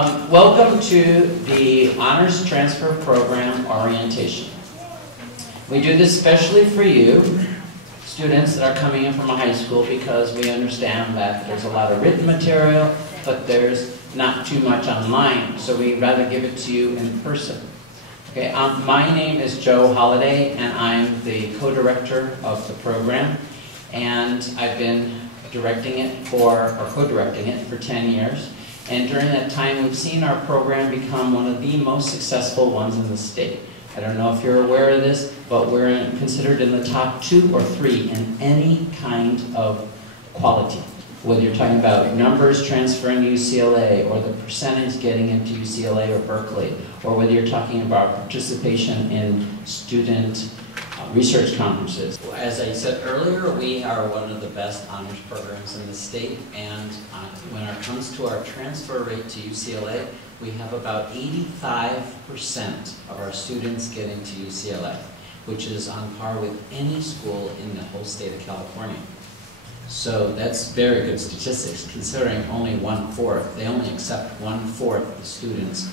Welcome to the Honors Transfer Program Orientation. We do this especially for you, students that are coming in from a high school, because we understand that there's a lot of written material, but there's not too much online, so we'd rather give it to you in person. Okay, my name is Joe Holliday, and I'm the co-director of the program, and I've been directing it or co-directing it for 10 years. And during that time, we've seen our program become one of the most successful ones in the state. I don't know if you're aware of this, but we're considered in the top 2 or 3 in any kind of quality. Whether you're talking about numbers transferring to UCLA, or the percentage getting into UCLA or Berkeley, or whether you're talking about participation in student research conferences. As I said earlier, we are one of the best honors programs in the state, and when it comes to our transfer rate to UCLA, we have about 85% of our students getting to UCLA, which is on par with any school in the whole state of California. So that's very good statistics, considering only 1/4, they only accept 1/4 of the students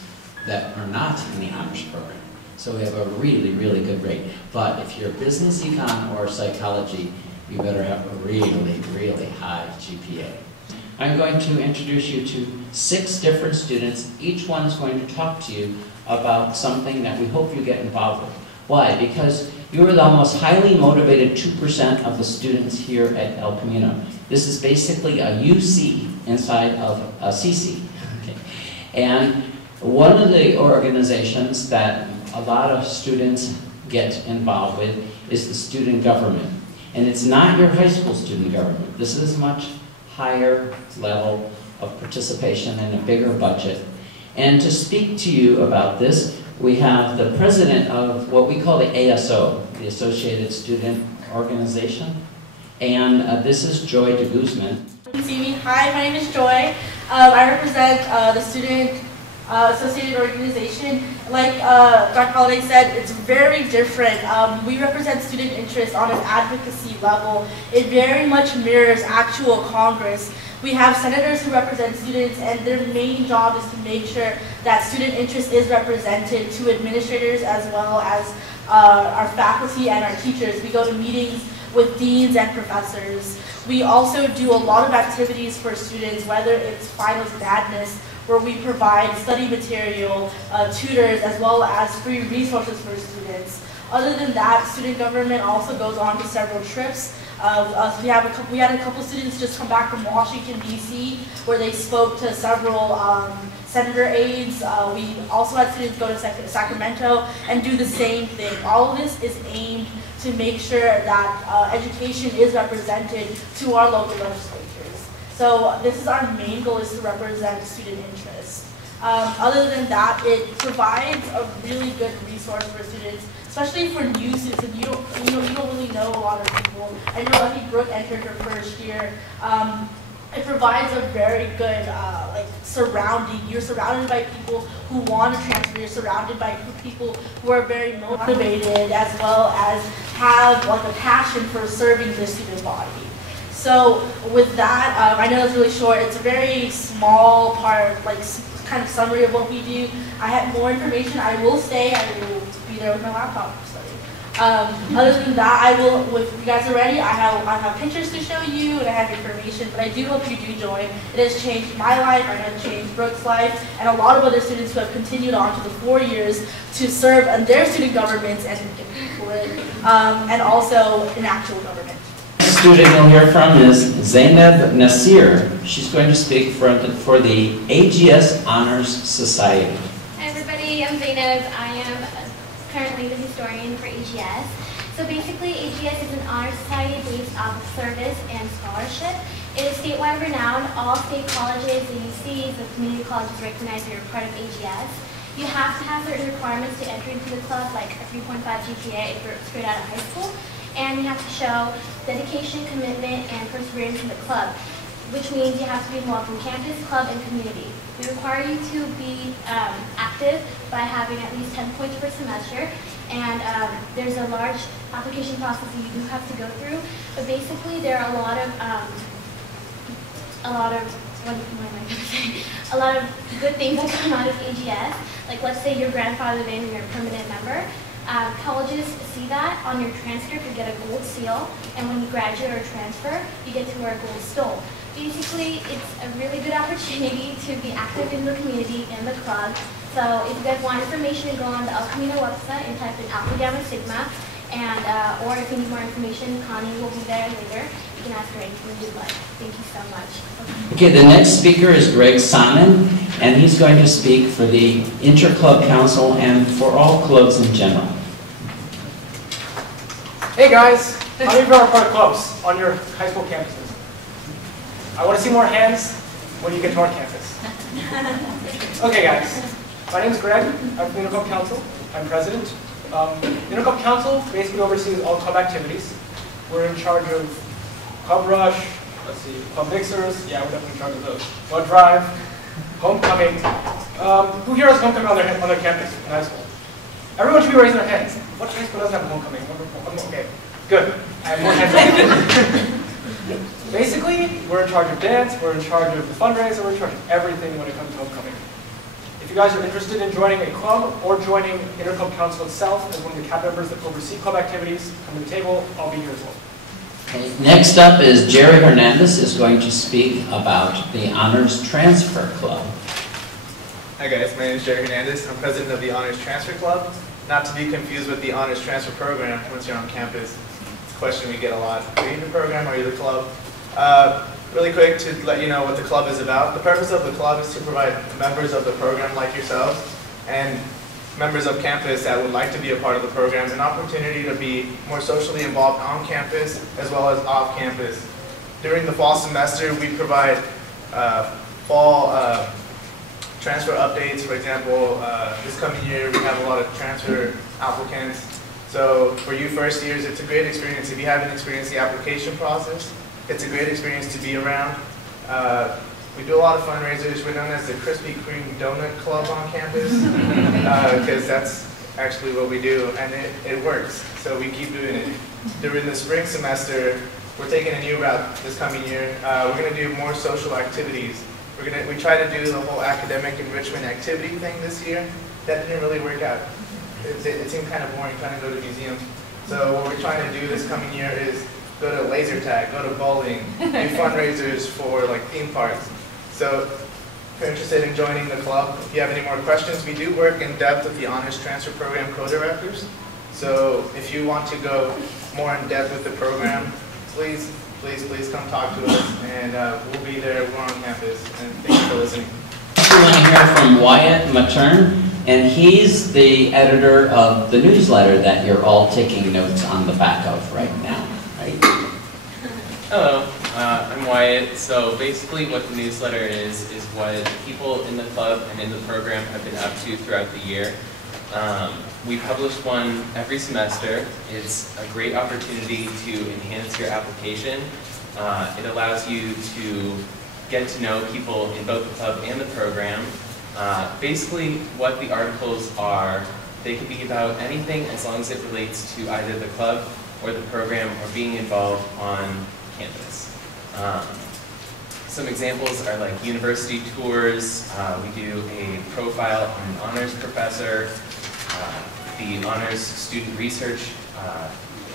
that are not in the honors program. So we have a really, really good rate. But if you're business econ or psychology, you better have a really, really high GPA. I'm going to introduce you to 6 different students. Each one is going to talk to you about something that we hope you get involved with. Why? Because you are the most highly motivated 2% of the students here at El Camino. This is basically a UC inside of a CC. Okay. And one of the organizations that a lot of students get involved with is the student government. And it's not your high school student government. This is much higher level of participation and a bigger budget. And to speak to you about this, we have the president of what we call the ASO, the Associated Student Organization. And this is Joy de Guzman. Hi, my name is Joy. I represent the Student Associated Organization. Like Dr. Holliday said, it's very different. We represent student interest on an advocacy level. It very much mirrors actual Congress. We have senators who represent students, and their main job is to make sure that student interest is represented to administrators as well as our faculty and our teachers. We go to meetings with deans and professors. We also do a lot of activities for students, whether it's finals madness, where we provide study material, tutors, as well as free resources for students. Other than that, student government also goes on to several trips. We had a couple students just come back from Washington, D.C., where they spoke to several senator aides. We also had students go to Sacramento and do the same thing. All of this is aimed to make sure that education is represented to our local legislatures. So this is our main goal, is to represent student interest. Other than that, it provides a really good resource for students, especially for new students. And you don't really know a lot of people. I know Lucky Brooke entered her first year. It provides a very good surrounding. You're surrounded by people who want to transfer. You're surrounded by people who are very motivated, as well as have a passion for serving the student body. So with that, I know it's really short. It's a very small part, kind of summary of what we do. I have more information. I will stay. I will be there with my laptop studying. Other than that, if you guys are ready, I have pictures to show you, and I have information, but I do hope you do join. It has changed my life, I know it's changed Brooke's life, and a lot of other students who have continued on to the 4 years to serve in their student governments and get paid for it, and also in actual government. The student you'll hear from is Zainab Nasir. She's going to speak for the AGS Honors Society. Hi everybody, I'm Zainab. I am currently the historian for AGS. So basically, AGS is an honor society based off of service and scholarship. It is statewide renowned. All state colleges, the UCs, the community colleges recognize that you're part of AGS. You have to have certain requirements to enter into the club, like a 3.5 GPA if you're straight out of high school. And you have to show dedication, commitment, and perseverance in the club, which means you have to be involved in campus, club, and community. We require you to be active by having at least 10 points per semester, and there's a large application process that you do have to go through. But basically, there are a lot of a lot of good things that come out of AGS. Like let's say you're grandfathered in and you're a permanent member. Colleges see that on your transcript, you get a gold seal, and when you graduate or transfer, you get to wear a gold stole. Basically, it's a really good opportunity to be active in the community and the club. So if you guys want information, go on the El Camino website and type in Alpha Gamma Sigma, and or if you need more information, Connie will be there later. You can ask her anything you'd like. Thank you so much. Okay, the next speaker is Greg Simon, and he's going to speak for the Inter-Club Council and for all clubs in general. Hey guys, how many of you are part of clubs on your high school campuses? I want to see more hands when you get to our campus. Okay guys, my name is Greg. I'm from the Inter-Club Council. I'm president. The Inter-Club Council basically oversees all club activities. We're in charge of Club Rush, let's see, Club Mixers, yeah, we're definitely in charge of those. Blood Drive, Homecoming. Who here has Homecoming on their campus in high school? Everyone should be raising their hands. What high school doesn't have a Homecoming? Okay, good. I have more hands. Basically, we're in charge of dance, we're in charge of the fundraiser, we're in charge of everything when it comes to Homecoming. If you guys are interested in joining a club or joining Inter-Club Council itself as one of the CAB members that oversee club activities, come to the table, I'll be here as well. Okay, next up is Jerry Hernandez is going to speak about the Honors Transfer Club. Hi guys, my name is Jerry Hernandez. I'm president of the Honors Transfer Club. Not to be confused with the Honors Transfer Program once you're on campus. It's a question we get a lot. Are you the program or are you the club? Really quick to let you know what the club is about. The purpose of the club is to provide members of the program like yourselves and members of campus that would like to be a part of the program an opportunity to be more socially involved on campus as well as off campus. During the fall semester, we provide fall transfer updates. For example, this coming year we have a lot of transfer applicants. So for you first years, it's a great experience. If you haven't experienced the application process, it's a great experience to be around. We do a lot of fundraisers. We're known as the Krispy Kreme Donut Club on campus because that's actually what we do, and it works. So we keep doing it. During the spring semester, we're taking a new route this coming year. We're going to do more social activities. We try to do the whole academic enrichment activity thing this year. That didn't really work out. It seemed kind of boring trying to go to museums. So what we're trying to do this coming year is go to laser tag, go to bowling, do fundraisers for like theme parks. So if you're interested in joining the club, if you have any more questions, we do work in depth with the Honors Transfer Program co-directors. So if you want to go more in depth with the program, please come talk to us, and we'll be there. We're on campus, and thank you for listening. We're going to hear from Wyatt Matern, and he's the editor of the newsletter that you're all taking notes on the back of right now. Hello, I'm Wyatt. So basically what the newsletter is what people in the club and in the program have been up to throughout the year. We publish one every semester. It's a great opportunity to enhance your application. It allows you to get to know people in both the club and the program. Basically what the articles are, they can be about anything as long as it relates to either the club or the program or being involved on campus. Some examples are like university tours. We do a profile on an honors professor, the honors student research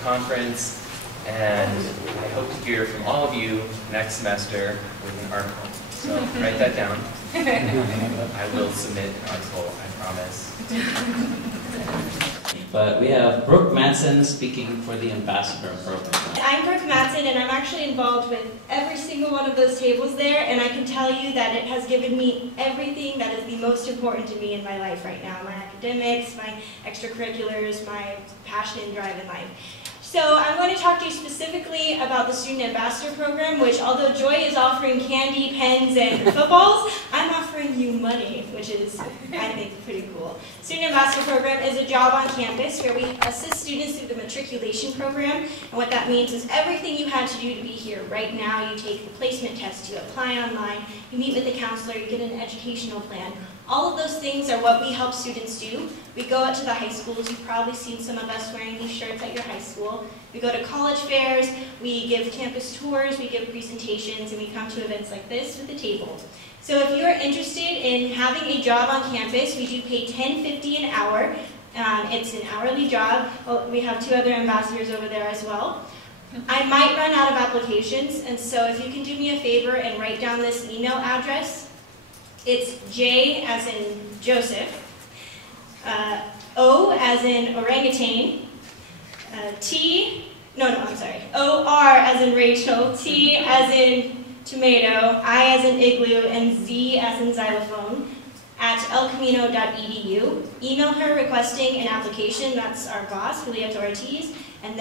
conference, and I hope to hear from all of you next semester with an article. So write that down. I will submit an article, I promise. But we have Brooke Madsen speaking for the Ambassador Program. I'm Brooke Madsen, and I'm actually involved with every single one of those tables there, and I can tell you that it has given me everything that is the most important to me in my life right now. My academics, my extracurriculars, my passion and drive in life. So I'm going to talk to you specifically about the Student Ambassador Program, which although Joy is offering candy, pens, and footballs, I'm offering you money, which is, I think, pretty cool. Student Ambassador Program is a job on campus where we assist students through the matriculation program. And what that means is everything you had to do to be here right now. You take the placement test, you apply online, you meet with the counselor, you get an educational plan. All of those things are what we help students do. We go out to the high schools. You've probably seen some of us wearing these shirts at your high school. We go to college fairs, we give campus tours, we give presentations, and we come to events like this with a table. So if you're interested in having a job on campus, we do pay $10.50 an hour. It's an hourly job. Oh, we have 2 other ambassadors over there as well. I might run out of applications, and so if you can do me a favor and write down this email address. It's J as in Joseph, O as in orangutan, O-R as in Rachel, T as in tomato, I as in igloo, and Z as in xylophone at elcamino.edu. Email her requesting an application. That's our boss, Julieta Ortiz, and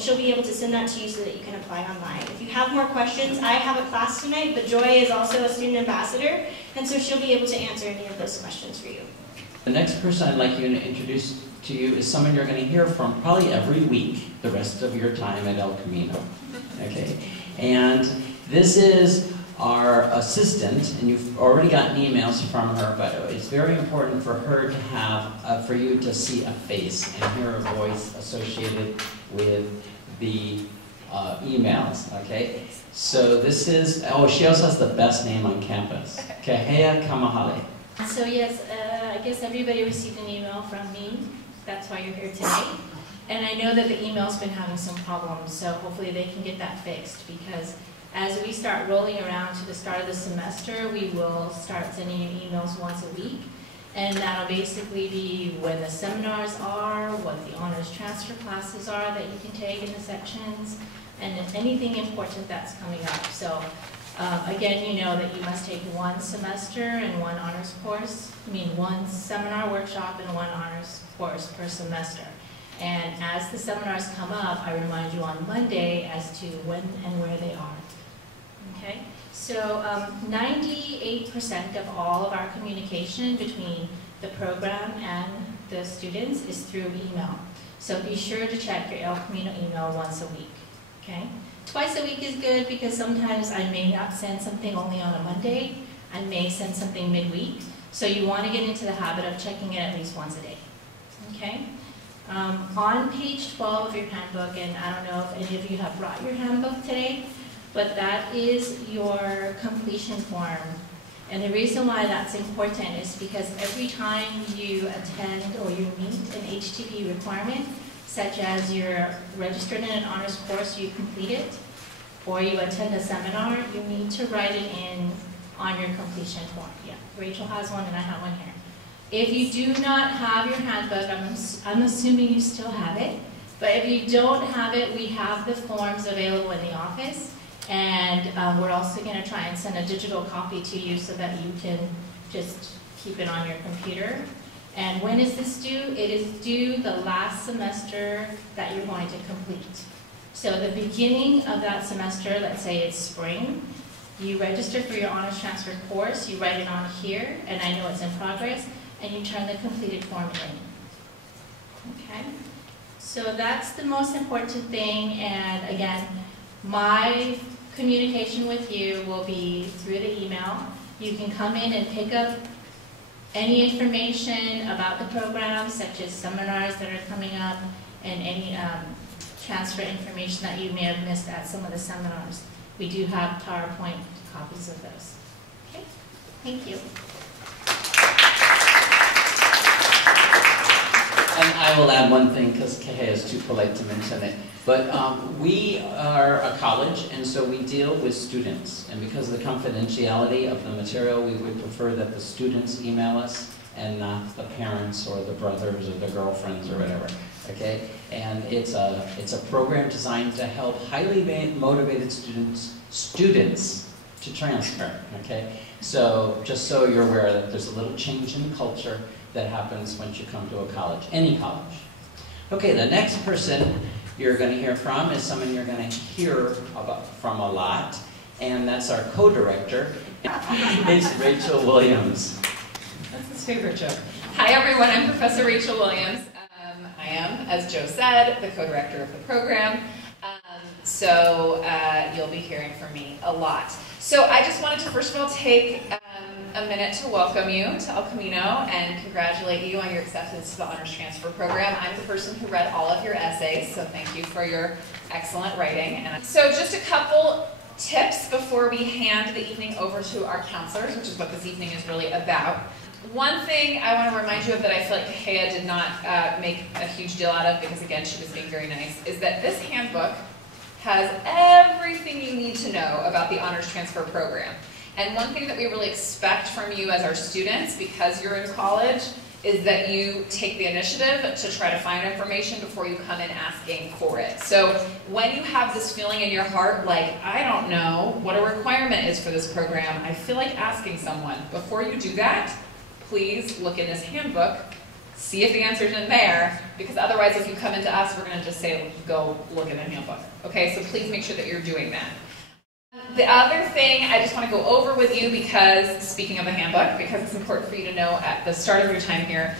she'll be able to send that to you so that you can apply online. If you have more questions, I have a class tonight, but Joy is also a student ambassador, and so she'll be able to answer any of those questions for you. The next person I'd like you to introduce to you is someone you're going to hear from probably every week the rest of your time at El Camino. Okay, and this is our assistant, and you've already gotten emails from her, but it's very important for her to have, for you to see a face and hear a voice associated with the emails, okay? So this is, oh, she also has the best name on campus, Kehea Kamahale. So yes, I guess everybody received an email from me. That's why you're here today. And I know that the email's been having some problems, so hopefully they can get that fixed, because as we start rolling around to the start of the semester, we will start sending you emails once a week. And that'll basically be when the seminars are, what the honors transfer classes are that you can take in the sections, and anything important that's coming up. So again, you know that you must take 1 semester and 1 honors course. I mean 1 seminar workshop and 1 honors course per semester. And as the seminars come up, I remind you on Monday as to when and where they are. Okay, so 98% of all of our communication between the program and the students is through email. So be sure to check your El Camino email once a week, okay? Twice a week is good because sometimes I may not send something only on a Monday. I may send something midweek. So you want to get into the habit of checking it at least once a day, okay? On page 12 of your handbook, and I don't know if any of you have brought your handbook today, but that is your completion form. And the reason why that's important is because every time you attend or you meet an HTP requirement, such as you're registered in an honors course, you complete it, or you attend a seminar, you need to write it in on your completion form. Yeah, Rachel has one and I have one here. If you do not have your handbook, I'm assuming you still have it, but if you don't have it, we have the forms available in the office. And we're also going to try and send a digital copy to you so that you can just keep it on your computer. And when is this due? It is due the last semester that you're going to complete. So the beginning of that semester, let's say it's spring, you register for your honors transfer course, you write it on here, and I know it's in progress, and you turn the completed form in. Okay? So that's the most important thing, and again, my communication with you will be through the email. You can come in and pick up any information about the program, such as seminars that are coming up, and any transfer information that you may have missed at some of the seminars. We do have PowerPoint copies of those. Okay, thank you. And I will add one thing, because Kehea is too polite to mention it. But we are a college, and so we deal with students. And because of the confidentiality of the material, we would prefer that the students email us and not the parents or the brothers or the girlfriends or whatever. Okay? And it's a program designed to help highly motivated students to transfer. Okay? So just so you're aware that there's a little change in culture that happens once you come to a college, any college. Okay, the next person you're going to hear from is someone you're going to hear from a lot, and that's our co-director. It's Rachel Williams. That's his favorite joke. Hi everyone, I'm Professor Rachel Williams. I am, as Joe said, the co-director of the program, so you'll be hearing from me a lot. So I just wanted to first of all take a minute to welcome you to El Camino and congratulate you on your acceptance to the Honors Transfer Program. I'm the person who read all of your essays, so thank you for your excellent writing. And so just a couple tips before we hand the evening over to our counselors, which is what this evening is really about. One thing I want to remind you of that I feel like Kahea did not make a huge deal out of, because again, she was being very nice, is that this handbook has everything you need to know about the Honors Transfer Program. And one thing that we really expect from you as our students, because you're in college, is that you take the initiative to try to find information before you come in asking for it. So when you have this feeling in your heart, like, I don't know what a requirement is for this program, I feel like asking someone, before you do that, please look in this handbook, see if the answer's in there, because otherwise if you come into us, we're going to just say, go look in the handbook. Okay, so please make sure that you're doing that. The other thing I just want to go over with you, because speaking of the handbook, because it's important for you to know at the start of your time here,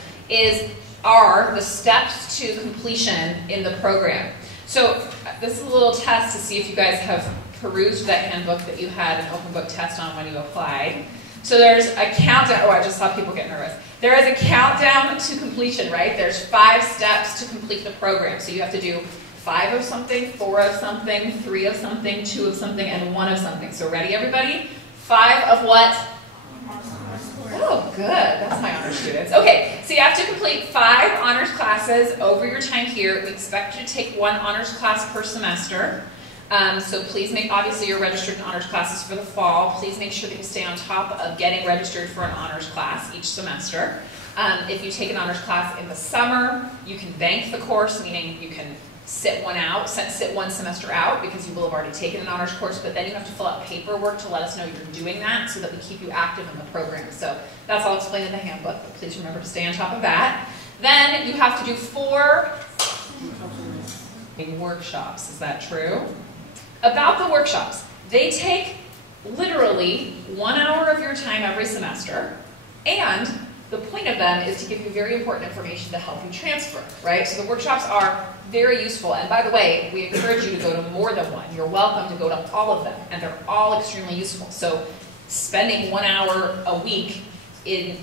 are the steps to completion in the program. So this is a little test to see if you guys have perused that handbook that you had an open book test on when you applied. So there's a countdown. Oh, I just saw people get nervous. There is a countdown to completion, right? There's 5 steps to complete the program. So you have to do 5 of something, 4 of something, 3 of something, 2 of something, and 1 of something. So ready, everybody? 5 of what? Oh, good. That's my honors students. Okay, so you have to complete 5 honors classes over your time here. We expect you to take 1 honors class per semester. So please obviously you're registered in honors classes for the fall. Please make sure that you stay on top of getting registered for an honors class each semester. If you take an honors class in the summer, you can bank the course, meaning you can sit one semester out, because you will have already taken an honors course, but then you have to fill out paperwork to let us know you're doing that so that we keep you active in the program. So that's all explained in the handbook, but please remember to stay on top of that. Then you have to do 4 workshops. Is that true? About the workshops, they take literally 1 hour of your time every semester, and the point of them is to give you very important information to help you transfer, right? So the workshops are very useful, and by the way, we encourage you to go to more than one. You're welcome to go to all of them, and they're all extremely useful. So spending 1 hour a week in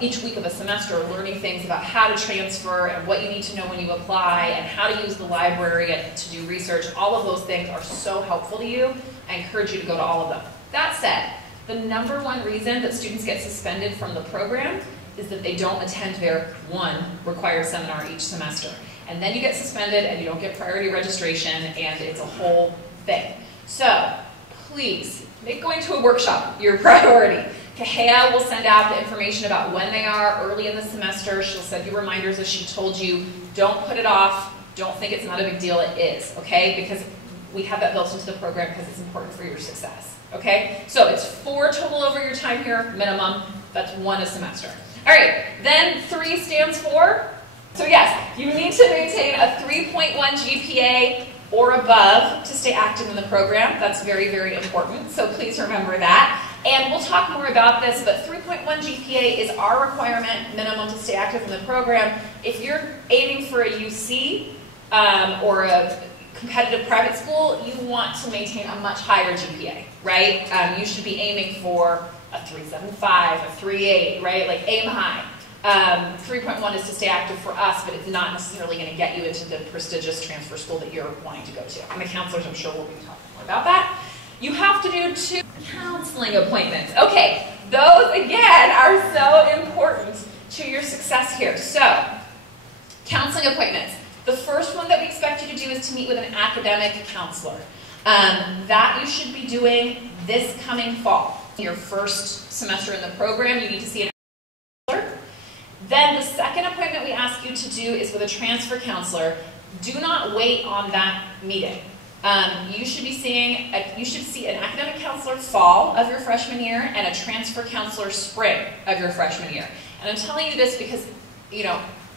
each week of a semester learning things about how to transfer and what you need to know when you apply and how to use the library and to do research, all of those things are so helpful to you. I encourage you to go to all of them. That said, the #1 reason that students get suspended from the program is that they don't attend their 1 required seminar each semester. And then you get suspended and you don't get priority registration, and it's a whole thing. So please make going to a workshop your priority. Kahea will send out the information about when they are early in the semester. She'll send you reminders as she told you. Don't put it off. Don't think it's not a big deal. It is, okay? Because we have that built into the program because it's important for your success, okay? So it's 4 total over your time here, minimum. That's 1 a semester. All right, then 3 stands for? So yes, you need to maintain a 3.1 GPA or above to stay active in the program. That's very, very important, so please remember that. And we'll talk more about this, but 3.1 GPA is our requirement minimum to stay active in the program. If you're aiming for a UC or a competitive private school, you want to maintain a much higher GPA, right? You should be aiming for a 3.75, a 3.8, right? Like aim high. 3.1 is to stay active for us, but it's not necessarily going to get you into the prestigious transfer school that you're wanting to go to. And the counselors, I'm sure, will be talking more about that. You have to do 2 counseling appointments. Okay, those again are so important to your success here. So, counseling appointments. The first one that we expect you to do is to meet with an academic counselor. That you should be doing this coming fall. Your first semester in the program, you need to see an counselor. Then the second appointment we ask you to do is with a transfer counselor. Do not wait on that meeting. You should see an academic counselor fall of your freshman year and a transfer counselor spring of your freshman year. And I'm telling you this because,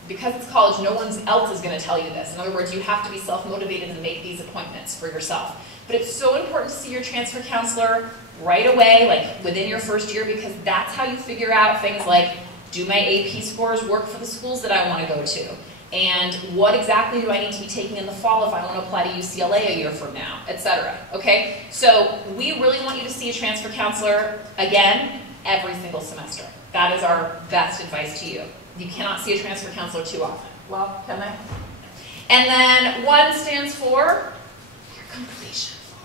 because it's college, no one else is going to tell you this. In other words, you have to be self-motivated and make these appointments for yourself. But it's so important to see your transfer counselor right away, like within your first year, because that's how you figure out things like, do my AP scores work for the schools that I want to go to? And what exactly do I need to be taking in the fall if I want to apply to UCLA a year from now, etc. Okay? So we really want you to see a transfer counselor. Again, every single semester. That is our best advice to you. You cannot see a transfer counselor too often. Well, can they? And then 1 stands for your completion form.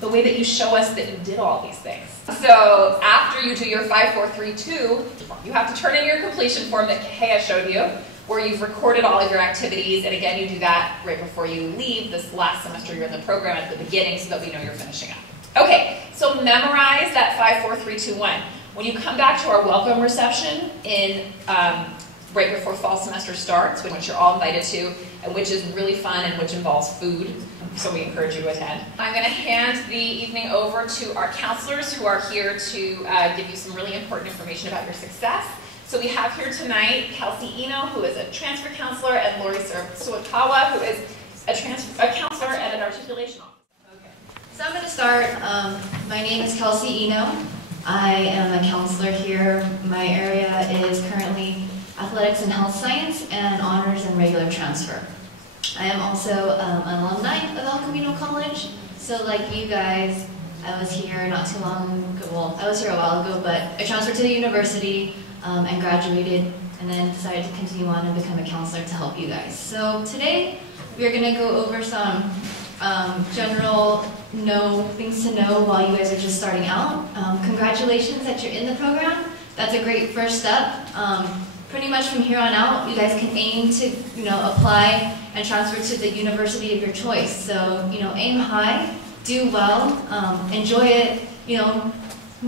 The way that you show us that you did all these things. So after you do your 5, 4, 3, 2, you have to turn in your completion form that Kehea showed you, where you've recorded all of your activities, and again, you do that right before you leave this last semester you're in the program at the beginning so that we know you're finishing up. Okay, so memorize that 5, 4, 3, 2, 1. When you come back to our welcome reception in right before fall semester starts, which you're all invited to, and which is really fun and which involves food, so we encourage you to attend. I'm going to hand the evening over to our counselors who are here to give you some really important information about your success. So we have here tonight Kelsey Eno, who is a transfer counselor, and Lori Suwakawa, who is a counselor and an articulation officer. Okay. So I'm going to start. My name is Kelsey Eno. I am a counselor here. My area is currently athletics and health science and honors and regular transfer. I am also an alumni of El Camino College. So like you guys, I was here not too long ago. Well, I was here a while ago, but I transferred to the university and graduated, and then decided to continue on and become a counselor to help you guys. So today, we're going to go over some general things to know while you guys are just starting out. Congratulations that you're in the program. That's a great first step. Pretty much from here on out, you guys can aim to, apply and transfer to the university of your choice. So, aim high, do well, enjoy it,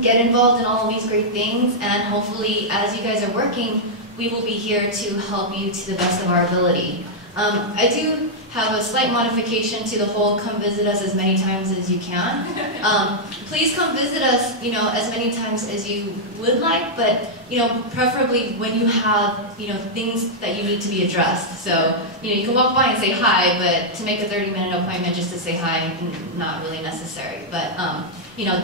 get involved in all of these great things, and hopefully, as you guys are working, we will be here to help you to the best of our ability. I do have a slight modification to the whole come visit us as many times as you can. Please come visit us, as many times as you would like, but, preferably when you have, things that you need to be addressed. So, you can walk by and say hi, but to make a 30-minute appointment just to say hi, not really necessary. But,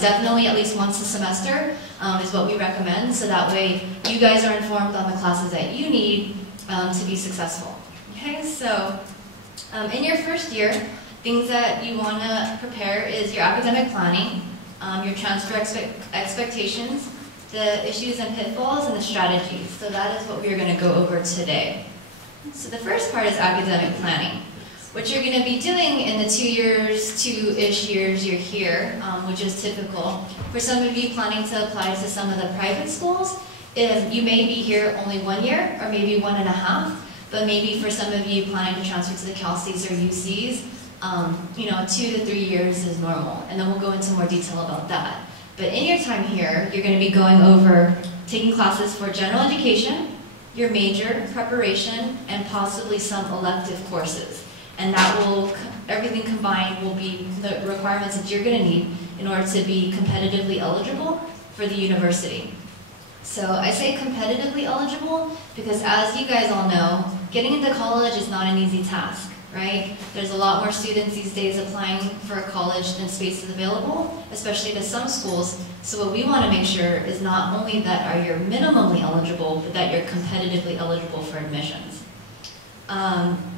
definitely at least once a semester is what we recommend, so that way you guys are informed on the classes that you need to be successful. Okay, so in your first year, things that you want to prepare is your academic planning, your transfer expectations, the issues and pitfalls, and the strategies. So that is what we're going to go over today. So the first part is academic planning. What you're going to be doing in the 2-ish years you're here, which is typical. For some of you planning to apply to some of the private schools, you may be here only 1 year, or maybe 1.5. But maybe for some of you planning to transfer to the Cal States or UCs, 2 to 3 years is normal. And then we'll go into more detail about that. But in your time here, you're going to be going over taking classes for general education, your major, preparation, and possibly some elective courses. And that will, everything combined will be the requirements that you're going to need in order to be competitively eligible for the university. So I say competitively eligible because, as you guys all know, getting into college is not an easy task, right? There's a lot more students these days applying for college than spaces available, especially to some schools. So what we want to make sure is not only that you're minimally eligible, but that you're competitively eligible for admissions.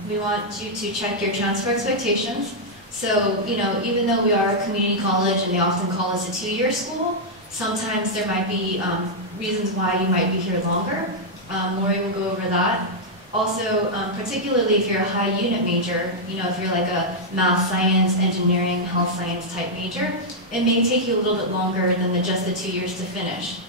We want you to check your transfer expectations. So, even though we are a community college and they often call us a 2-year school, sometimes there might be reasons why you might be here longer. Lori will go over that. Also, particularly if you're a high unit major, if you're like a math, science, engineering, health science type major, it may take you a little bit longer than just the 2 years to finish.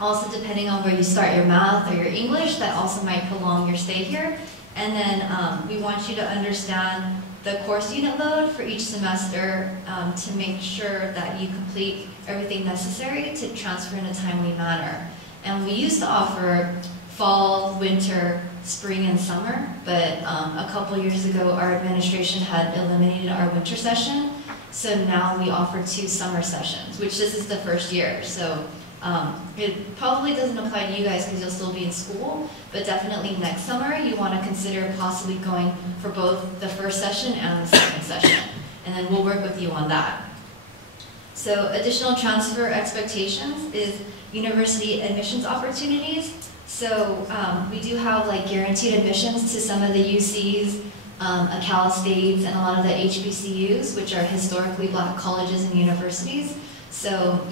Also, depending on where you start your math or your English, that also might prolong your stay here. And then we want you to understand the course unit load for each semester to make sure that you complete everything necessary to transfer in a timely manner. And we used to offer fall, winter, spring, and summer, but a couple years ago our administration had eliminated our winter session, so now we offer 2 summer sessions, which this is the first year. So it probably doesn't apply to you guys because you'll still be in school, but definitely next summer you want to consider possibly going for both the first session and the second session, and then we'll work with you on that. So additional transfer expectations is university admissions opportunities. So we do have guaranteed admissions to some of the UCs, Cal States, and a lot of the HBCUs, which are historically black colleges and universities. So,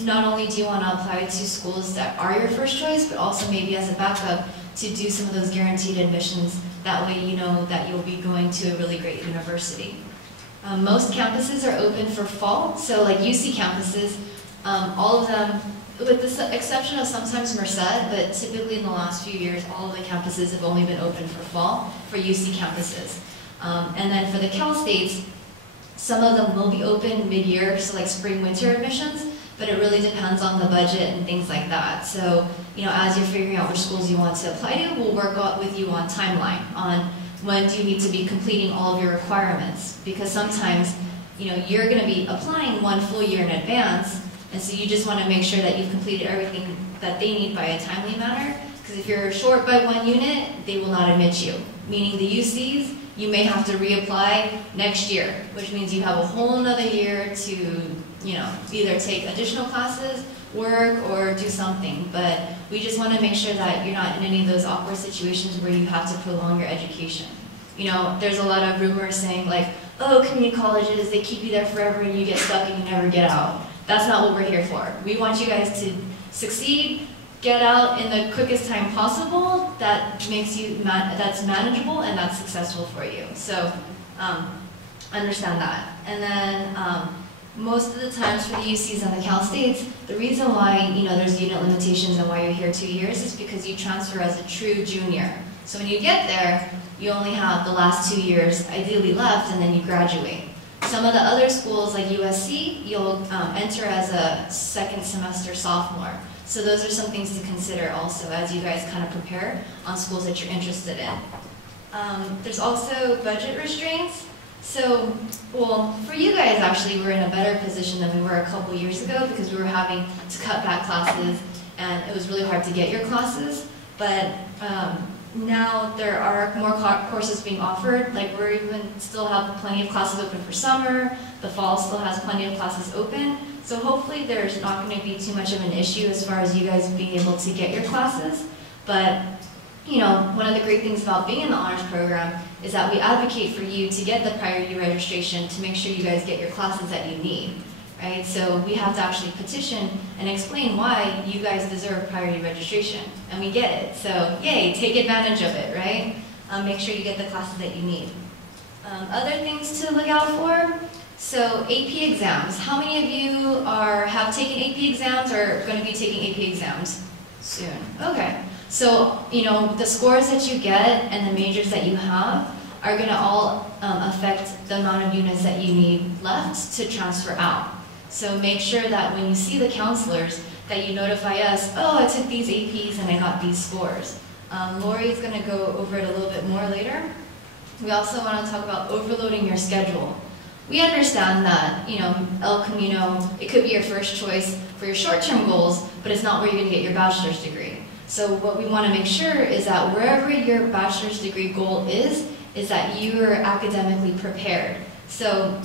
not only do you want to apply to schools that are your first choice, but also maybe as a backup to do some of those guaranteed admissions. That way you know that you'll be going to a really great university. Most campuses are open for fall, so like UC campuses, all of them, with the exception of sometimes Merced, but typically in the last few years, all of the campuses have only been open for fall for UC campuses. And then for the Cal States, some of them will be open mid-year, so like spring-winter admissions, but it really depends on the budget and things like that. So, as you're figuring out which schools you want to apply to, we'll work out with you on timeline, on when do you need to be completing all of your requirements. Because sometimes, you're going to be applying 1 full year in advance, and so you just want to make sure that you've completed everything that they need by a timely manner. Because if you're short by 1 unit, they will not admit you. Meaning the UCs, you may have to reapply next year, which means you have a whole another year to, either take additional classes, work, or do something. But we just want to make sure that you're not in any of those awkward situations where you have to prolong your education. There's a lot of rumors saying like, oh, community colleges, they keep you there forever and you get stuck and you never get out. That's not what we're here for. We want you guys to succeed, get out in the quickest time possible that makes you, that's manageable and that's successful for you. So understand that. And then most of the times for the UCs and the Cal States, the reason why there's unit limitations and why you're here 2 years is because you transfer as a true junior. So when you get there, you only have the last 2 years ideally left and then you graduate. Some of the other schools like USC, you'll enter as a second semester sophomore. So those are some things to consider also as you guys kind of prepare on schools that you're interested in. There's also budget restraints. So, well, for you guys actually, we're in a better position than we were a couple years ago because we were having to cut back classes and it was really hard to get your classes. But now there are more courses being offered. Like we're even still have plenty of classes open for summer. The fall still has plenty of classes open. So hopefully there's not going to be too much of an issue as far as you guys being able to get your classes. But one of the great things about being in the honors program is that we advocate for you to get the priority registration to make sure you guys get your classes that you need, right? So we have to actually petition and explain why you guys deserve priority registration, and we get it. So yay, take advantage of it, right? Make sure you get the classes that you need. Other things to look out for. So AP exams. How many of you have taken AP exams or are going to be taking AP exams soon? Okay. So, the scores that you get and the majors that you have are going to all affect the amount of units that you need left to transfer out. So make sure that when you see the counselors that you notify us, oh, I took these APs and I got these scores. Lori is going to go over it a little bit more later. We also want to talk about overloading your schedule. We understand that, El Camino, it could be your first choice for your short-term goals, but it's not where you're going to get your bachelor's degree. So what we want to make sure is that wherever your bachelor's degree goal is that you are academically prepared. So,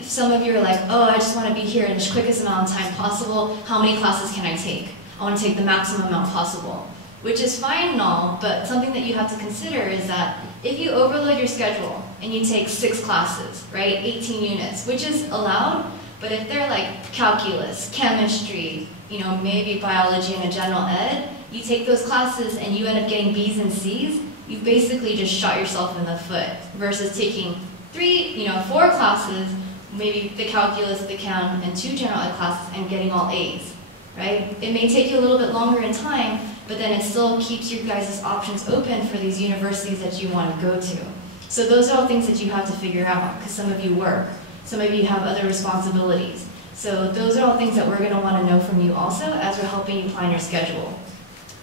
if some of you are like, oh, I just want to be here in the quickest amount of time possible, how many classes can I take? I want to take the maximum amount possible, which is fine and all, but something that you have to consider is that if you overload your schedule and you take 6 classes, right, 18 units, which is allowed, but if they're like calculus, chemistry, maybe biology and a general ed, you take those classes and you end up getting B's and C's, you've basically just shot yourself in the foot versus taking 4 classes, maybe the calculus, the chem, and 2 general ed classes and getting all A's, right? It may take you a little bit longer in time, but then it still keeps you guys' options open for these universities that you want to go to. So those are all things that you have to figure out because some of you work, some of you have other responsibilities. So those are all things that we're going to want to know from you also as we're helping you plan your schedule.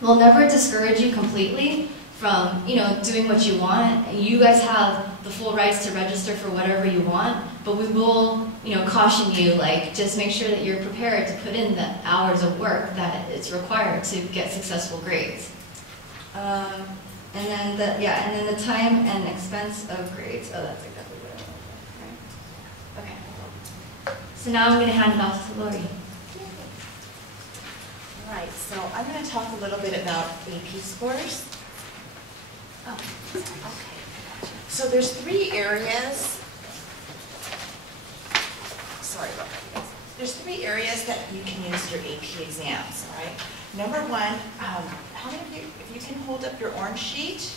We'll never discourage you completely from, doing what you want. You guys have the full rights to register for whatever you want, but we will, caution you, just make sure that you're prepared to put in the hours of work that it's required to get successful grades. And then the time and expense of grades. Oh, that's exactly what I want. Right. Okay. So now I'm going to hand it off to Lori. All right, so I'm going to talk a little bit about AP scores. Oh, okay. So there's 3 areas. Sorry about that, guys. there's 3 areas that you can use your AP exams, all right? Number one, how many of you, if you can hold up your orange sheet,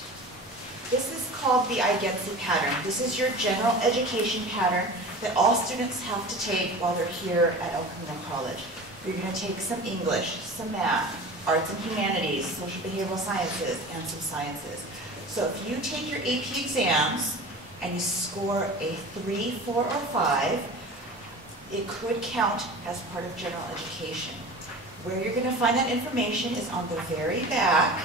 this is called the IGETSI pattern. This is your general education pattern that all students have to take while they're here at El Camino College. You're going to take some English, some math, arts and humanities, social behavioral sciences, and some sciences. So if you take your AP exams and you score a 3, 4, or 5, it could count as part of general education. Where you're going to find that information is on the very back.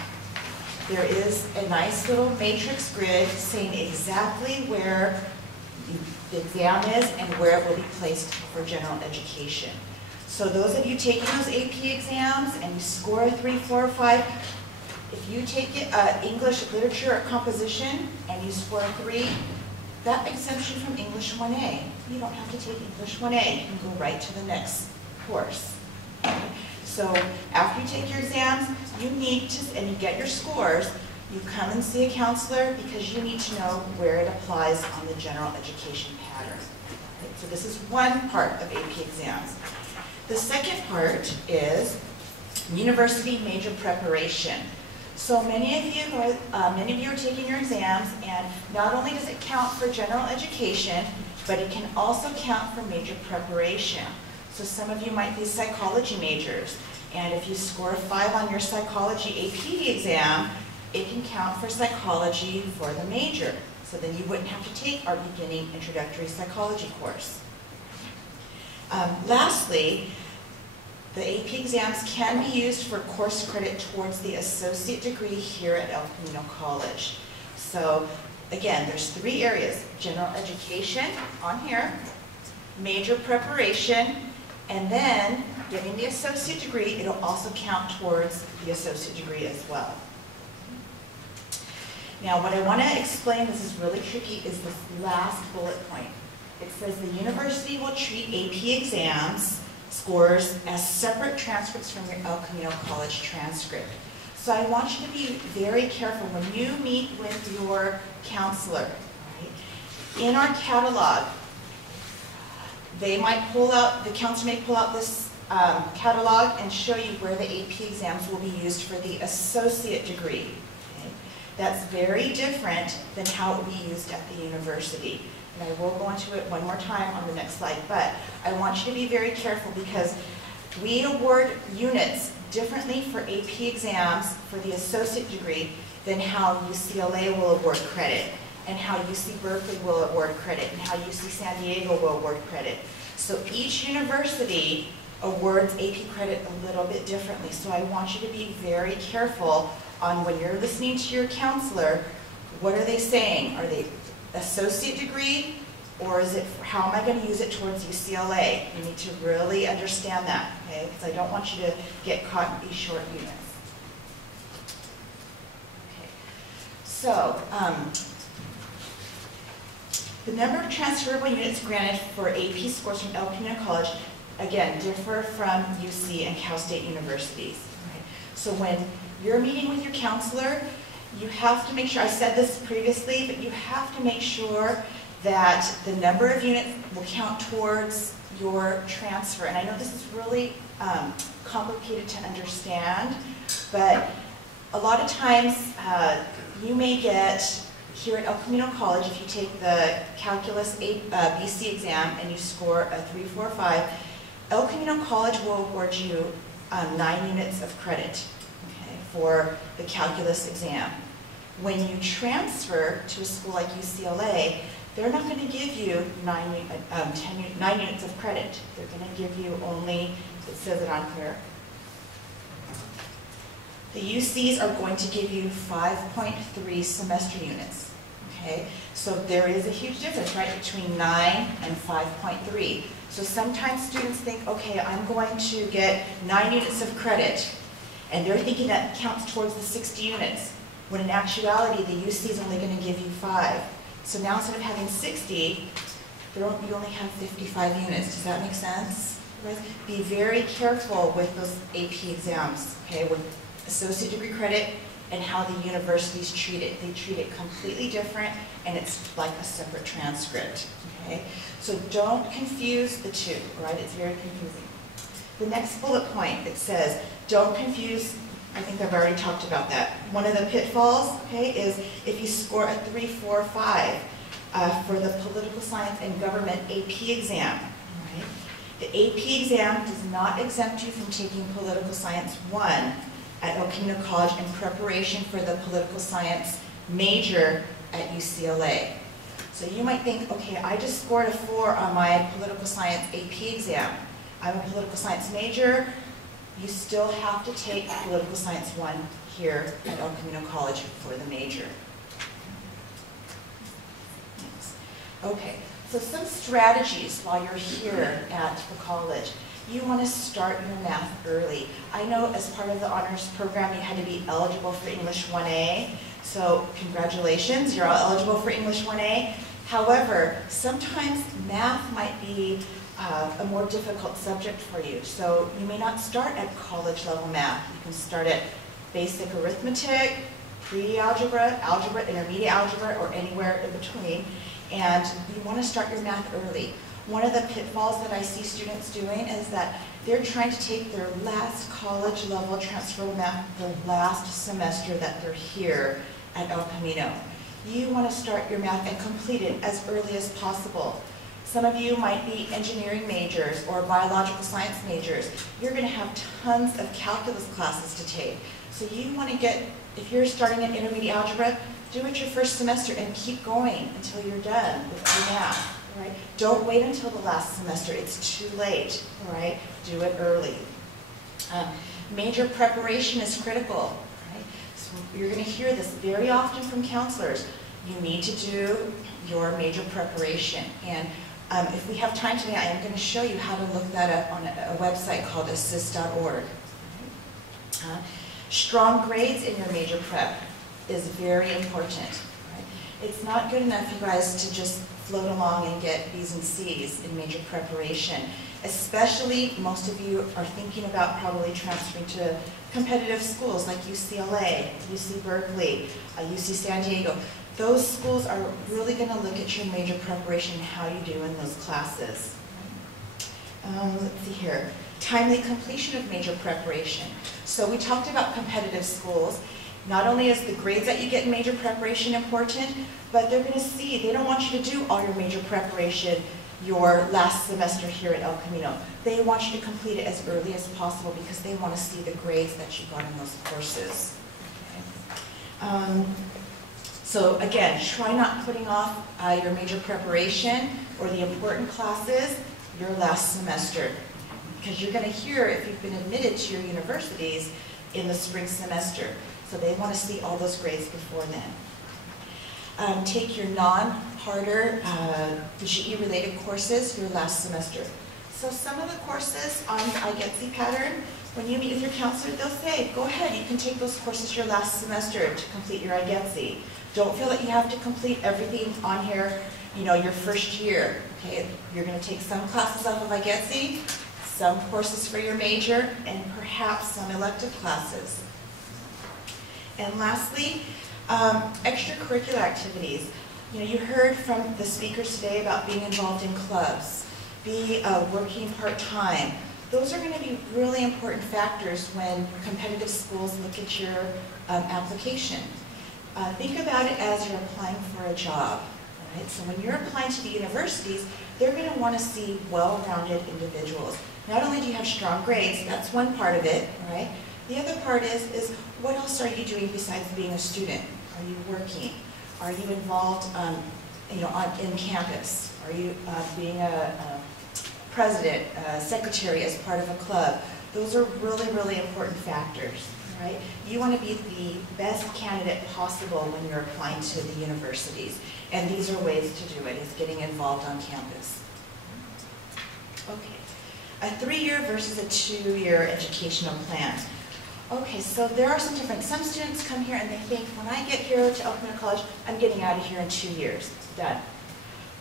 There is a nice little matrix grid saying exactly where the exam is and where it will be placed for general education. So those of you taking those AP exams and you score a 3, 4, or 5, if you take English, literature, or composition and you score a 3, that exemption from English 1A. You don't have to take English 1A. You can go right to the next course. So after you take your exams, you need to, and you get your scores, you come and see a counselor because you need to know where it applies on the general education pattern. Okay, so this is one part of AP exams. The second part is university major preparation. So many of you are taking your exams, and not only does it count for general education, but it can also count for major preparation. So some of you might be psychology majors, and if you score a 5 on your psychology AP exam, it can count for psychology for the major. So then you wouldn't have to take our beginning introductory psychology course. Lastly, the AP exams can be used for course credit towards the associate degree here at El Camino College. So again, there's 3 areas: general education on here, major preparation, and then getting the associate degree. It'll also count towards the associate degree as well. Now, what I want to explain, this is really tricky, is this last bullet point. It says the university will treat AP exams scores as separate transcripts from your El Camino College transcript. So I want you to be very careful when you meet with your counselor. Right? In our catalog, they might pull out, the counselor may pull out this catalog and show you where the AP exams will be used for the associate degree. Okay? That's very different than how it will be used at the university. And I will go into it one more time on the next slide, but I want you to be very careful because we award units differently for AP exams for the associate degree than how UCLA will award credit, and how UC Berkeley will award credit, and how UC San Diego will award credit. So each university awards AP credit a little bit differently. So I want you to be very careful on when you're listening to your counselor, what are they saying? Are they associate degree, or is it, how am I going to use it towards UCLA? You need to really understand that, okay? Because I don't want you to get caught in these short units. Okay. So, the number of transferable units granted for AP scores from El Camino College, again, differ from UC and Cal State universities. Okay? So when you're meeting with your counselor, you have to make sure, I said this previously, but you have to make sure that the number of units will count towards your transfer. And I know this is really complicated to understand, but a lot of times you may get, here at El Camino College, if you take the Calculus BC exam and you score a 3, 4, 5, El Camino College will award you 9 units of credit, okay, for the Calculus exam. When you transfer to a school like UCLA, they're not going to give you 9 units of credit. They're going to give you only, it says it on here, the UCs are going to give you 5.3 semester units. Okay, so there is a huge difference, right, between 9 and 5.3. So sometimes students think, okay, I'm going to get 9 units of credit, and they're thinking that counts towards the 60 units, when in actuality the UC is only going to give you 5. So now instead of having 60, you only have 55 units. Does that make sense? Be very careful with those AP exams, okay, with associate degree credit and how the universities treat it. They treat it completely different, and it's like a separate transcript, okay? So don't confuse the two, right? It's very confusing. The next bullet point, it says, don't confuse, I think I've already talked about that. One of the pitfalls, okay, is if you score a 3, 4, 5 for the political science and government AP exam, right? The AP exam does not exempt you from taking political science 1 at Camino College in preparation for the political science major at UCLA. So you might think, okay, I just scored a 4 on my political science AP exam. I'm a political science major. You still have to take political science 1 here at El Camino College for the major. Thanks. Okay, so some strategies while you're here at the college. You want to start your math early. I know as part of the honors program you had to be eligible for English 1A, so congratulations, you're all eligible for English 1A. However, sometimes math might be a more difficult subject for you. So you may not start at college level math. You can start at basic arithmetic, pre-algebra, algebra, intermediate algebra, or anywhere in between. And you want to start your math early. One of the pitfalls that I see students doing is that they're trying to take their last college level transferable math the last semester that they're here at El Camino. You want to start your math and complete it as early as possible. Some of you might be engineering majors or biological science majors. You're going to have tons of calculus classes to take. So you want to get, if you're starting in intermediate algebra, do it your first semester and keep going until you're done with your math. Right? Don't wait until the last semester. It's too late. All right? Do it early. Major preparation is critical. Right? So you're going to hear this very often from counselors. You need to do your major preparation. And if we have time today, I am going to show you how to look that up on a website called assist.org. Strong grades in your major prep is very important. Right? It's not good enough, you guys, to just float along and get B's and C's in major preparation. Especially, most of you are thinking about probably transferring to competitive schools like UCLA, UC Berkeley, UC San Diego. Those schools are really going to look at your major preparation and how you do in those classes. Let's see here. Timely completion of major preparation. So we talked about competitive schools. Not only is the grades that you get in major preparation important, but they're going to see, they don't want you to do all your major preparation your last semester here at El Camino. They want you to complete it as early as possible because they want to see the grades that you got in those courses. Okay. So again, try not putting off your major preparation or the important classes your last semester, because you're going to hear if you've been admitted to your universities in the spring semester. So they want to see all those grades before then. Take your non-harder GE-related courses your last semester. So some of the courses on the IGETC pattern, when you meet with your counselor, they'll say, go ahead, you can take those courses your last semester to complete your IGETC. Don't feel that you have to complete everything on here, you know, your first year. Okay? You're going to take some classes off of IGETC, some courses for your major, and perhaps some elective classes. And lastly, extracurricular activities. You know, you heard from the speakers today about being involved in clubs, working part-time. Those are going to be really important factors when competitive schools look at your application. Think about it as you're applying for a job. Right? So when you're applying to the universities, they're going to want to see well-rounded individuals. Not only do you have strong grades, that's one part of it, right? The other part is what else are you doing besides being a student? Are you working? Are you involved in campus? Are you being a president, secretary as part of a club? Those are really, really important factors, right? You want to be the best candidate possible when you're applying to the universities. And these are ways to do it, is getting involved on campus. Okay, a 3-year versus a 2-year educational plan. Okay, so there are some different, some students come here and they think, when I get here to El Camino College, I'm getting out of here in 2 years, done.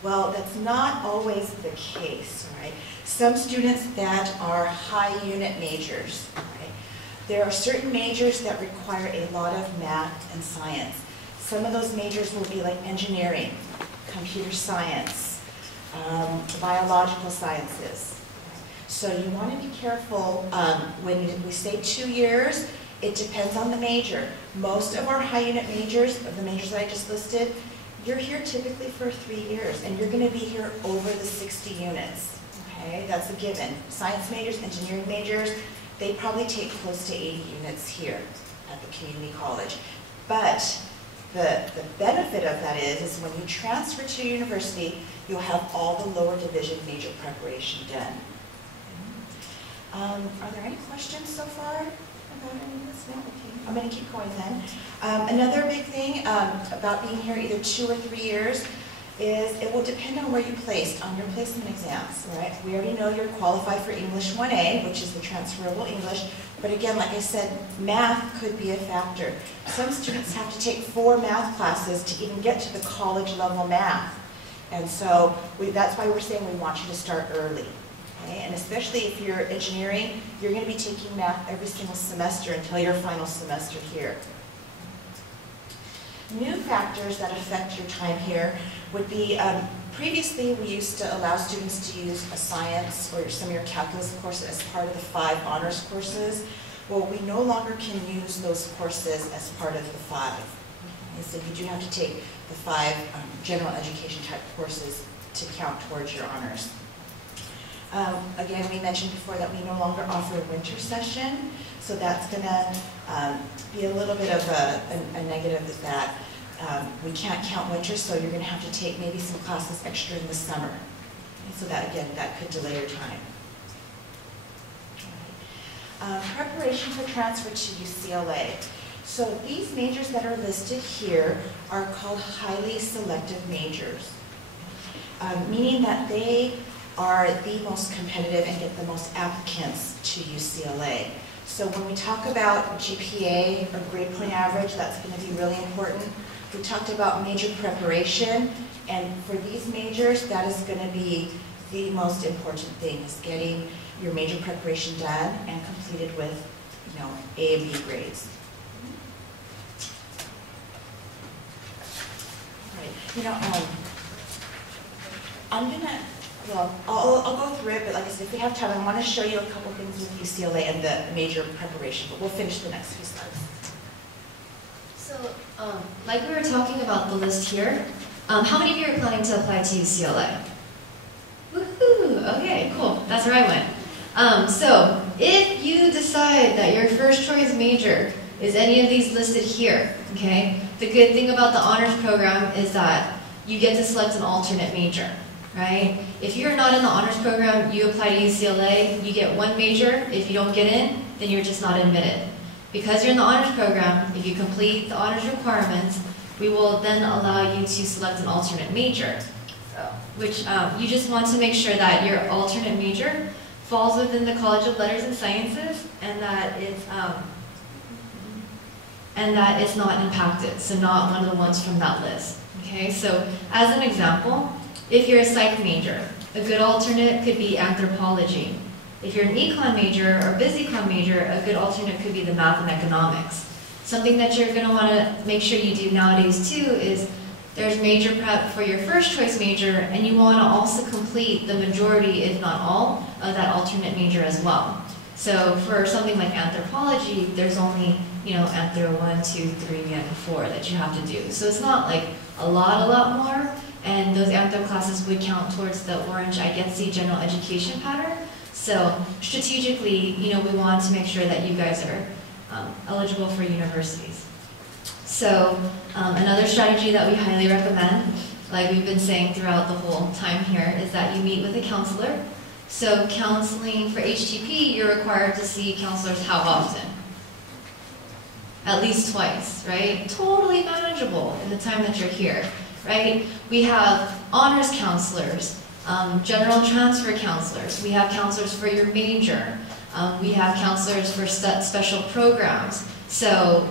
Well, that's not always the case, right? Some students that are high unit majors, right? There are certain majors that require a lot of math and science. Some of those majors will be like engineering, computer science, biological sciences. So you want to be careful when we say 2 years. It depends on the major. Most of our high unit majors, of the majors that I just listed, you're here typically for 3 years, and you're going to be here over the 60 units. Okay, that's a given. Science majors, engineering majors, they probably take close to 80 units here at the community college. But the benefit of that is when you transfer to university, you'll have all the lower division major preparation done. Are there any questions so far about any of this? No? Okay. I'm going to keep going then. Another big thing about being here either 2 or 3 years is it will depend on where you placed on your placement exams, right? We already know you're qualified for English 1A, which is the transferable English, but again, like I said, math could be a factor. Some students have to take 4 math classes to even get to the college level math. And so that's why we're saying we want you to start early. Okay? And especially if you're engineering, you're going to be taking math every single semester until your final semester here. New factors that affect your time here would be, previously we used to allow students to use a science or some of your calculus courses as part of the 5 honors courses. Well, we no longer can use those courses as part of the 5. Okay, so you do have to take the 5 general education type courses to count towards your honors. Again, we mentioned before that we no longer offer a winter session, so that's going to be a little bit of a negative with that. We can't count winter, so you're going to have to take maybe some classes extra in the summer. And so that, again, that could delay your time. Preparation for transfer to UCLA. So these majors that are listed here are called highly selective majors, meaning that they are the most competitive and get the most applicants to UCLA. So when we talk about GPA or grade point average, that's going to be really important. We talked about major preparation, and for these majors, that is going to be the most important thing, is getting your major preparation done and completed with, A and B grades. All right. I'm gonna. Well, I'll go through it, but like I said, if we have time, I want to show you a couple things with UCLA and the major preparation, but we'll finish the next few slides. So, like we were talking about the list here, how many of you are planning to apply to UCLA? Woohoo! Okay, cool. That's where I went. So, if you decide that your first choice major is any of these listed here, okay, the good thing about the honors program is that you get to select an alternate major. Right? If you're not in the honors program, you apply to UCLA, you get 1 major. If you don't get in, then you're just not admitted. Because you're in the honors program, if you complete the honors requirements, we will then allow you to select an alternate major. Which you just want to make sure that your alternate major falls within the College of Letters and Sciences, and that it's not impacted, so not one of the ones from that list. Okay, so as an example, if you're a psych major, a good alternate could be anthropology. If you're an econ major or biz econ major, a good alternate could be the math and economics. Something that you're going to want to make sure you do nowadays too is there's major prep for your first choice major, and you want to also complete the majority, if not all, of that alternate major as well. So for something like anthropology, there's only, Anthro 1, 2, 3, and 4 that you have to do. So it's not like a lot more. And those Anthro classes would count towards the orange I get C general education pattern. So strategically, we want to make sure that you guys are eligible for universities. So another strategy that we highly recommend, like we've been saying throughout the whole time here, is that you meet with a counselor. So counseling for HTP, you're required to see counselors how often? At least twice, right? Totally manageable in the time that you're here. Right? We have honors counselors, general transfer counselors. We have counselors for your major. We have counselors for special programs. So,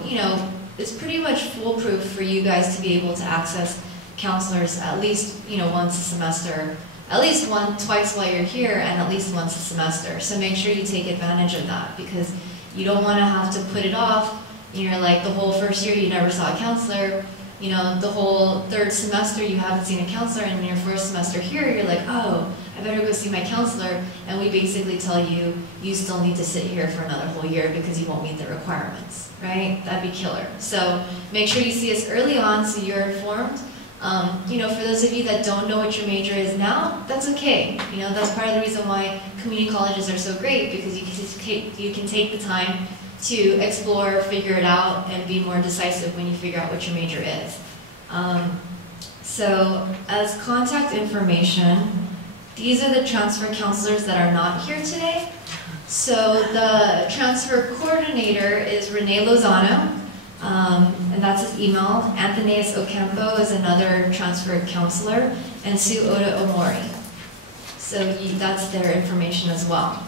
it's pretty much foolproof for you guys to be able to access counselors at least, once a semester, at least twice while you're here, and at least once a semester. So make sure you take advantage of that, because You don't want to have to put it off. You're like the whole first year you never saw a counselor. You know, the whole third semester you haven't seen a counselor, and in your first semester here you're like, oh, I better go see my counselor, and we basically tell you, you still need to sit here for another whole year because you won't meet the requirements, right? That'd be killer. So make sure you see us early on so you're informed. You know, for those of you that don't know what your major is now, that's okay. You know, that's part of the reason why community colleges are so great, because you can take the time to explore, figure it out, and be more decisive when you figure out what your major is. So as contact information, these are the transfer counselors that are not here today. So the transfer coordinator is Renee Lozano, and that's his email. Anthonius Ocampo is another transfer counselor, and Sue Oda Omori. So that's their information as well.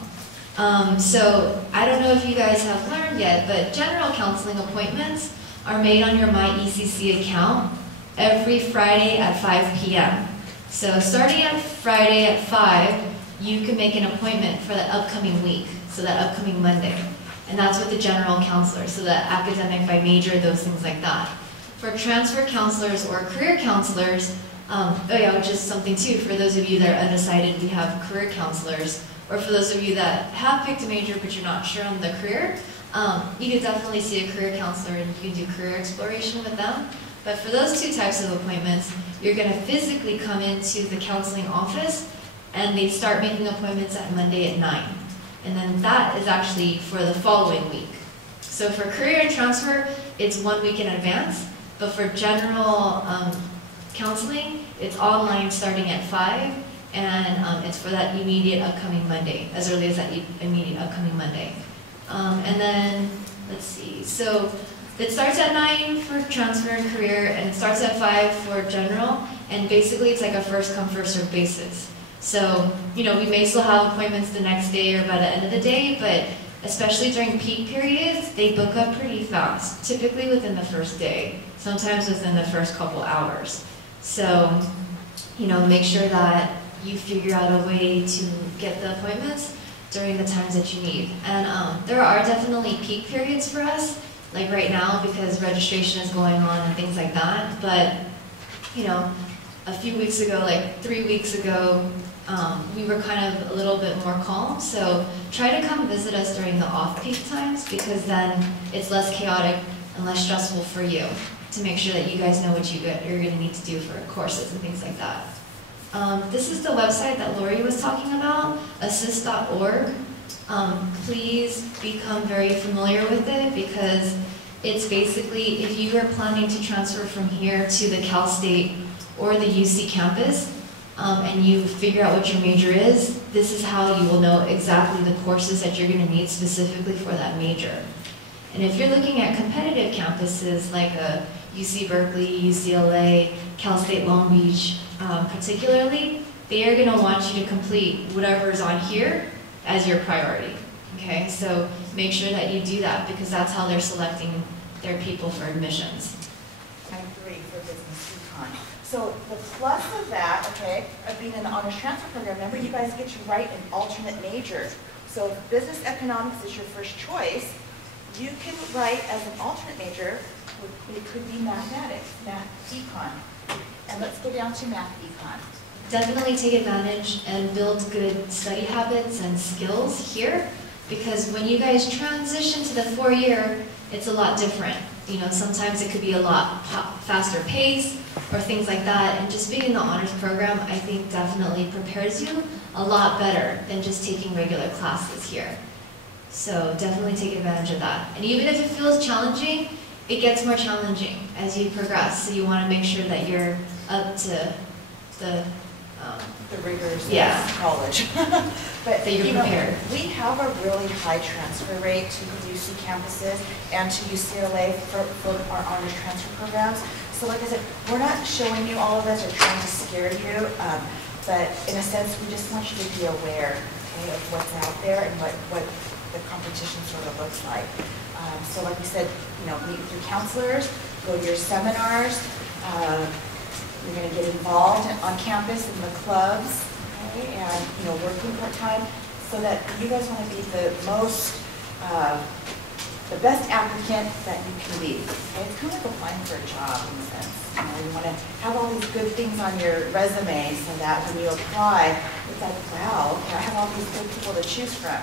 So I don't know if you guys have learned yet, but general counseling appointments are made on your MyECC account every Friday at 5 p.m. So starting on Friday at 5, you can make an appointment for that upcoming week, so that upcoming Monday. And that's with the general counselor, so that academic by major, those things like that. For transfer counselors or career counselors, just something too, for those of you that are undecided, we have career counselors. Or for those of you that have picked a major but you're not sure on the career, you can definitely see a career counselor and you can do career exploration with them. But for those two types of appointments, you're going to physically come into the counseling office, and they start making appointments at Monday at 9. And then that is actually for the following week. So for career and transfer, it's 1 week in advance. But for general counseling, it's online starting at 5. And it's for that immediate upcoming Monday, as early as that immediate upcoming Monday. And then, let's see, so it starts at 9 for transfer and career, and it starts at 5 for general, and basically it's like a first come, first served basis. So, you know, we may still have appointments the next day or by the end of the day, but especially during peak periods, they book up pretty fast, typically within the first day, sometimes within the first couple hours. So, you know, make sure that you figure out a way to get the appointments during the times that you need. And there are definitely peak periods for us, like right now, because registration is going on and things like that. But, you know, a few weeks ago, like 3 weeks ago, we were kind of a little bit more calm. So try to come visit us during the off-peak times, because then it's less chaotic and less stressful for you, to make sure that you guys know what you're going to need to do for courses and things like that. This is the website that Lori was talking about, assist.org. Please become very familiar with it, because it's basically, if you are planning to transfer from here to the Cal State or the UC campus, and you figure out what your major is, this is how you will know exactly the courses that you're going to need specifically for that major. And if you're looking at competitive campuses like UC Berkeley, UCLA, Cal State Long Beach, particularly, they are going to want you to complete whatever is on here as your priority. Okay, so make sure that you do that, because that's how they're selecting their people for admissions. I agree for business econ. So the plus of that, okay, of being in the honors transfer program, remember you guys get to write an alternate major. So if business economics is your first choice, you can write as an alternate major. It could be mathematics, math econ. And let's go down to math econ. Definitely take advantage and build good study habits and skills here, because when you guys transition to the 4-year, it's a lot different. You know, sometimes it could be a lot faster pace or things like that, and just being in the honors program, I think definitely prepares you a lot better than just taking regular classes here. So definitely take advantage of that. And even if it feels challenging, it gets more challenging as you progress, so you want to make sure that you're up to the rigors of college. But that you're prepared. We have a really high transfer rate to the UC campuses and to UCLA for our honors transfer programs. So like I said, we're not showing you all of this or trying to scare you, but in a sense, we just want you to be aware, okay, of what's out there and what the competition sort of looks like. So like we said, you know, meet with your counselors, go to your seminars. You're going to get involved on campus in the clubs, okay, and, you know, working part-time, so that you guys want to be the most the best applicant that you can be. Okay? It's kind of like applying for a job in a sense. You know, you want to have all these good things on your resume so that when you apply, it's like, wow, okay, I have all these good people to choose from.